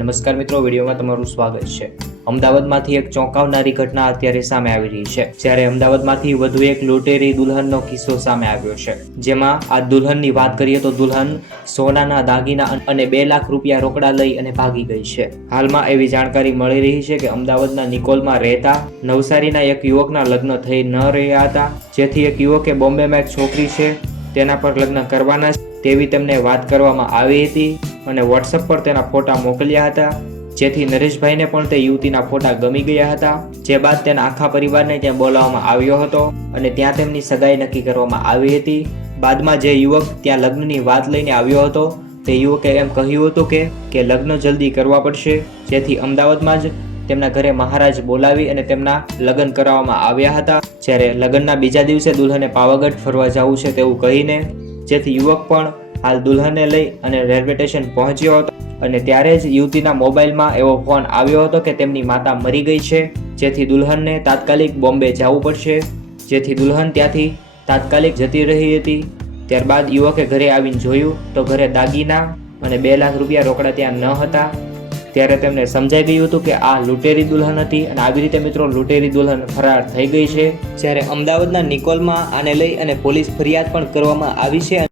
નમસ્કાર મિત્રો, વિડીયોમાં તમારું સ્વાગત છે। અમદાવાદમાંથી એક ચોંકાવનારી ઘટના અત્યારે સામે આવી રહી છે, જ્યારે અમદાવાદમાંથી વધુ એક લૂંટેરી દુલ્હનનો કિસ્સો સામે આવ્યો છે, જેમાં આ દુલ્હનની વાત કરીએ તો દુલ્હન સોનાના દાગીના અને 2 લાખ રૂપિયા રોકડા લઈ અને ભાગી ગઈ છે। હાલમાં એવી જાણકારી મળી રહી છે કે અમદાવાદના નિકોલમાં રહેતા નવસારીના એક યુવકના લગ્ન થઈ ન રહ્યા હતા, જેથી એક યુવકે બોમ્બેમાં એક છોકરી છે તેના પર લગ્ન કરવાના તેવી તેમને વાત કરવામાં આવી હતી અને વોટ્સએપ પર તેના ફોટા મોકલ્યા હતા, જેથી નરેશભાઈને પણ તે યુવતીના ફોટા ગમી ગયા હતા। જે બાદ તેના આખા પરિવારને ત્યાં બોલાવવામાં આવ્યો હતો અને ત્યાં તેમની સગાઈ નક્કી કરવામાં આવી હતી। બાદમાં જે યુવક ત્યાં લગ્નની વાત લઈને આવ્યો હતો તે યુવકે એમ કહ્યું હતું કે લગ્ન જલ્દી કરવા પડશે, જેથી અમદાવાદમાં જ તેમના ઘરે મહારાજ બોલાવી અને તેમના લગ્ન કરાવવામાં આવ્યા હતા। જ્યારે લગ્નના બીજા દિવસે દુલ્હને પાવાગઢ ફરવા જવું છે તેવું કહીને જેથી યુવક પણ હાલ દુલ્હનને લઈ અને રેલવે સ્ટેશન પહોંચ્યો હતો અને ત્યારે જ યુવતીના મોબાઈલમાં એવો ફોન આવ્યો હતો કે તેમની માતા મરી ગઈ છે, જેથી દુલ્હનને તાત્કાલિક બોમ્બે જવું પડશે, જેથી દુલ્હન ત્યાંથી તાત્કાલિક જતી રહી હતી। ત્યારબાદ યુવકે ઘરે આવીને જોયું તો ઘરે દાગીના અને 2 લાખ રૂપિયા રોકડા ત્યાં ન હતા। ત્યારે તેમને સમજાઈ ગયું હતું કે આ લૂંટેરી દુલ્હન હતી અને આવી રીતે મિત્રો લૂંટેરી દુલ્હન ફરાર થઈ ગઈ છે। જ્યારે અમદાવાદના નિકોલમાં આને લઈ અને પોલીસ ફરિયાદ પણ કરવામાં આવી છે।